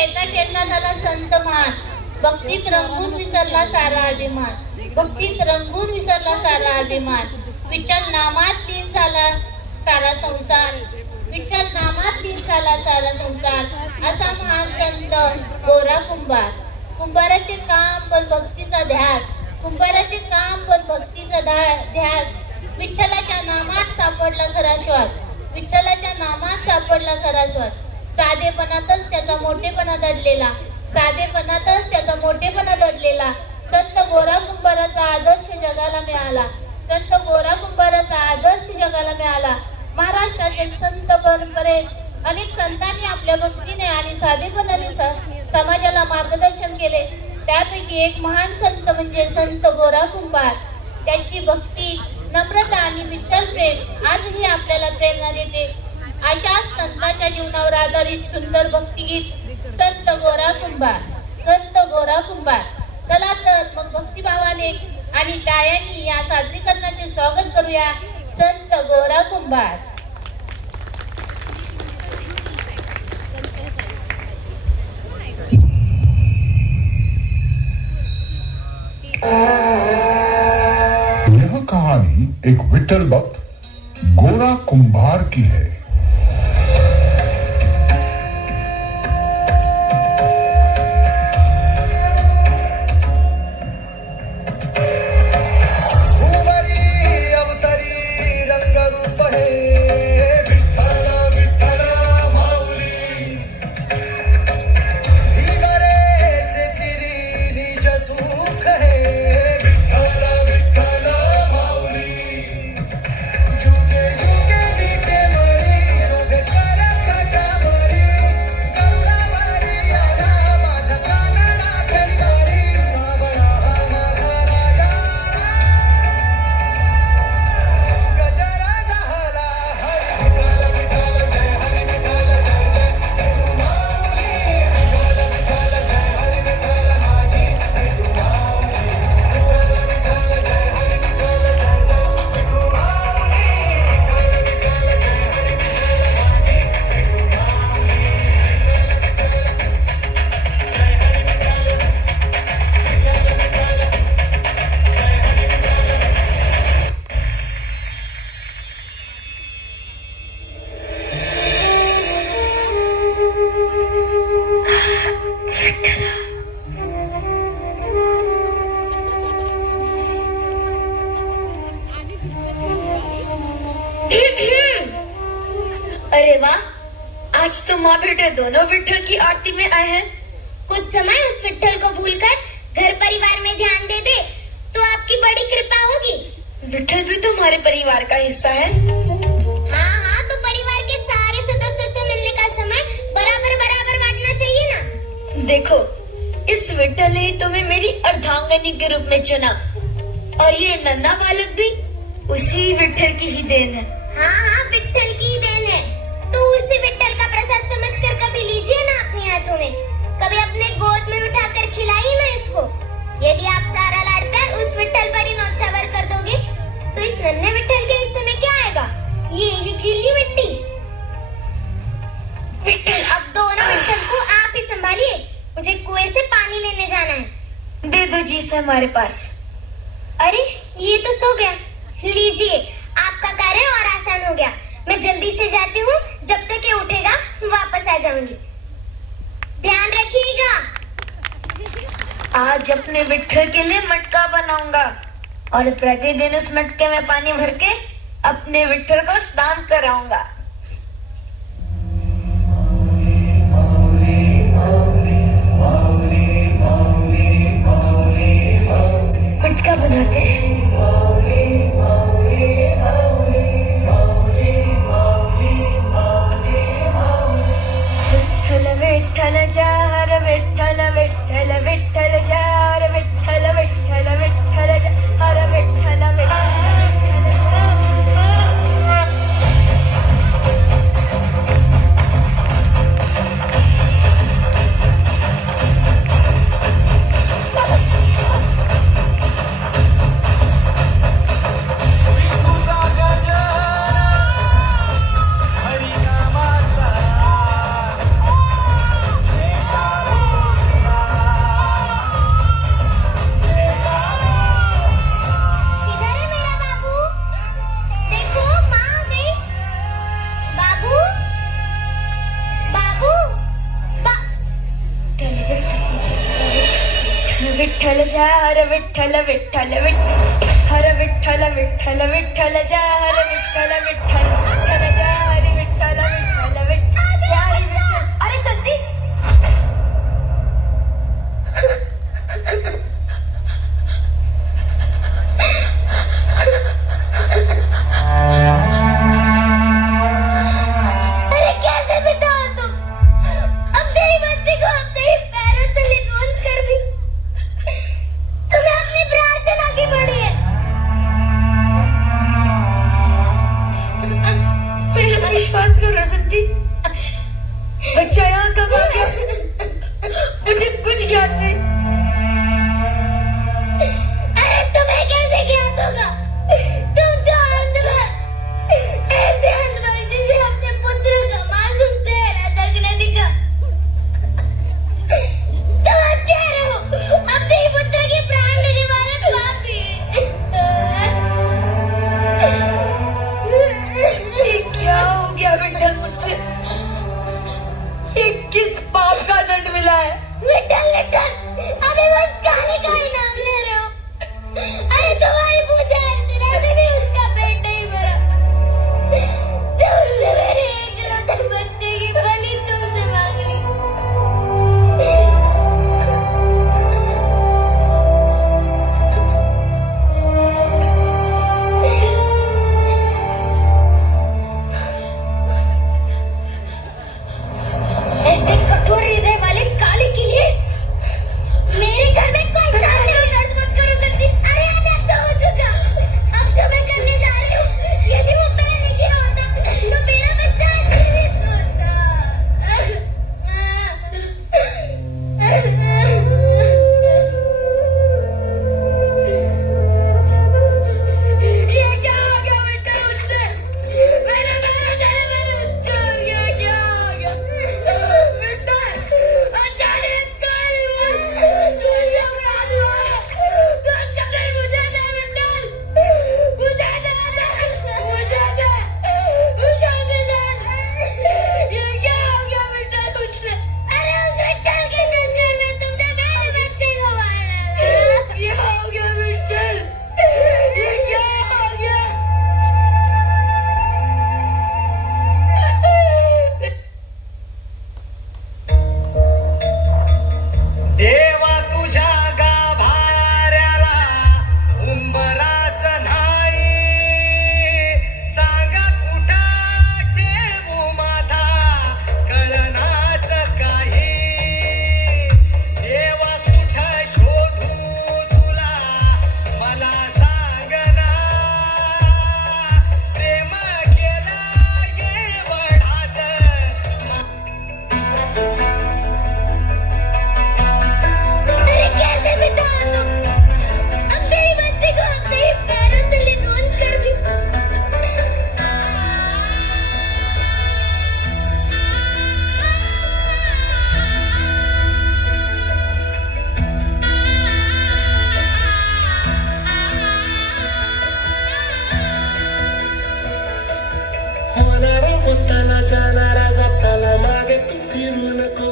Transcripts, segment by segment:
येता चेतना झाला संत मान, भक्तीत रंगून विसरला सारा अभिमान, भक्तीत रंगून विसरला सारा अभिमान, विठ्ठल नामात लीन झाला सारा संसार, विठ्ठल नामात लीन झाला सारा संसार, असा महान संत गोरा कुंभार. कुंभाराचे काम पण भक्तीचा ध्यास, कुंभाराचे काम पण भक्तीचा ध्यास, विठ्ठलाच्या नामात सापडला खरा श्वास, विठ्ठलाच्या नामात सापडला खरा श्वास. साधेपणातच त्याचा मोठेपणा दडलेला, साधेपणातच त्याचा मोठेपणा दडलेला, संत गोरा कुंभाराचा आदर्श जगाला मिळाला, संत गोरा कुंभाराचा आदर्श जगाला मिळाला. महाराष्ट्राचे संत परंपरेत अनेक संतांनी आपल्या भक्तीने आणि साधेपणाने समाजाला मार्गदर्शन केले. त्यापैकी एक महान संत म्हणजे संत गोरा कुंभार. त्यांची भक्ती, नम्रता आणि विठ्ठल प्रेम आजही आपल्याला प्रेरणा देते. अशाच संतांच्या जीवनावर आधारित सुंदर भक्तिगीत संत गोरा कुंभार, संत गोरा कुंभार. चला तर मग भक्तिभावाने आणि टाळ्यांनी या सादरीकरणाचे स्वागत करूया. संत गोरा कुंभार. यह कहानी एक विठ्ठल भक्त गोरा कुंभार की है. अरे वाह, आज तो माँ बेटे दोनों विठ्ठल की आरती में आए हैं। कुछ समय उस विठ्ठल को भूलकर घर परिवार में ध्यान दे दे तो आपकी बड़ी कृपा होगी। विठ्ठल भी तो हमारे परिवार का हिस्सा है। हाँ हाँ, तो परिवार के सारे सदस्यों से मिलने का समय बराबर बराबर बांटना चाहिए ना। देखो, इस विठ्ठल ने तुम्हें मेरी अर्धांगिनी के रूप में चुना, और ये नन्हा बालक भी उसी विठ्ठल की ही देन है। हाँ हाँ, विठ्ठल की ही देन है, तो उसी विठ्ठल का प्रसाद समझकर कभी लीजिए ना अपने हाथों में, कभी अपने गोद में उठाकर खिलाइए ना इसको। यदि आप सारा लाड प्यार उस विठ्ठल पर ही न्योछावर कर दोगे तो इस नन्हे विठ्ठल के हिस्से में क्या आएगा? ये गीली मिट्टी। विठ्ठल, अब दोनों विठ्ठल को आप ही संभालिए, मुझे कुएं से पानी लेने जाना है। दे दो जी इसे हमारे पास। अरे, ये तो सो गया। लीजिए, आपका कार्य और आसान हो गया। मैं जल्दी से जाती हूँ, जब तक ये उठेगा वापस आ जाऊंगी। ध्यान रखिएगा। आज अपने विठ्ठल के लिए मटका बनाऊंगा और प्रतिदिन उस मटके में पानी भर के अपने विठ्ठल को स्नान कराऊंगा। मटका बनाते हैं। विठ्ठल जा हर विठ्ठल, विठ्ठल विठ्ठल जा हर विठ्ठल, विठ्ठल विठ्ठल जा हर विठ्ठल, विठ्ठल विठ्ठल जा। विठ्ठल जय हर विठ्ठल विठ्ठल विठ्ठल हर विठ्ठल विठ्ठल विठ्ठल जय हर विठ्ठल विठ्ठल विठ्ठल जय हरी विठ्ठल विठ्ठल विठ्ठल जय हरी विठ्ठल. अरे संती अरे कैसे बिताओ तुम? अब तेरी बच्ची को अपने ही पैरों तले नोच कर भी तुम्हें अपनी प्रार्थना की पड़ी है. मेरा विश्वास करो संती, बच्चा यहाँ कब आ गया? मुझे कुछ ज्ञात नहीं. अरे तुम्हें कैसे ज्ञात होगा? तुम तो अंध हो. ऐसे अंध जिसे अपने पुत्र का मासूम चेहरा तक न दिखा. तुम हत्यारे हो, अपने ही पुत्र के प्राण लेने वाले पापी. ये क्या हो गया विठ्ठल मुझसे? ये किस पाप का दंड मिला है? विठ्ठल विठ्ठल, अभी बस काले का ही नाम ले रहे हो. अरे तुम्हारी पूजा अर्चना से भी उसका पेट नहीं भरा. जब उसने मेरे एकलौते बच्चे की बलि तुमसे मांग ली. ऐसे कठोर हृदय वाले काले के लिए मेरे घर में कोई स्थान नहीं. दर्द मत करो संती. अरे अब तो हो चुका. अब जो मैं करने जा रही हूँ, यदि वो पहले किया होता तो मेरा बच्चा जीवित होता. ये क्या हो गया बेटा मुझसे? मैंने नहीं मैंने ये क्या हो गया? बेटा अचानक कल तू ये अपराध हुआ है. तो उसका दंड मुझे दे बेटा. मुझे दे ये क्या हो गया बेटा मुझसे? अरे उस विठ्ठल के चक्कर में तुमने मेरे बच्चे को मारा. ये हो गया विठ्ठल. ये क्या हो गया? देवा तुझ्या गाभाऱ्याला उंबराच नाही. सांगा कुठं ठेवू माझा कळनाच काही. देवा कुठं शोधू तुला मला सांगना. प्रेम केलं एवढाच अरे कैसे बिताओ तुम? अब तेरी बच्ची को अपने ही पैरों तले नोच कर भी होणारा होताना जाणारा जाताना मागे तू फिरू नको.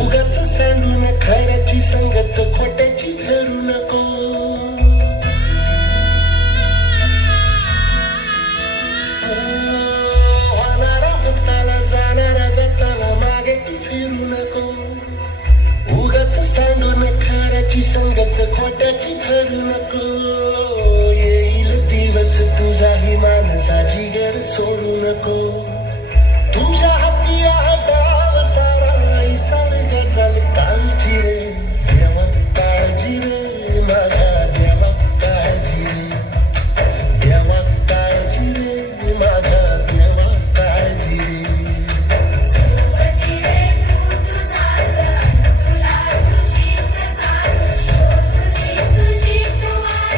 उगाच सांडून खऱ्याची संगत खोट्याची धरू नको. होणारा होताना जाणारा जाताना मागे तू फिरू नको. उगाच सांडून खऱ्याची संगत खोट्याची धरू नको. येईल दिवस तुझाही मानसा जिगर सोडू नको. तुझ्या हाती आहे डाव सारा इसार गजल कालची रे. देवा काळजी रे माझ्या देवा काळजी रे. देवा काळजी रे माझ्या देवा काळजी रे. सोबती रे तू तुझाच, तुला तुझीच साथ, शोधली तुझी तू वाट.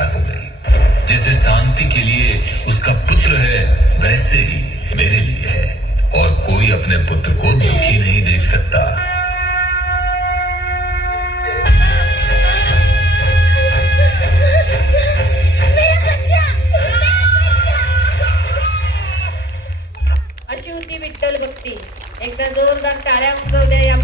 तैयार हो गई। जैसे शांति के लिए उसका पुत्र है, वैसे ही मेरे लिए है, और कोई अपने पुत्र को दुखी नहीं देख सकता। अशी होती विठ्ठल भक्ती. एकदा जोरदार टाळ्या वाजवल्या या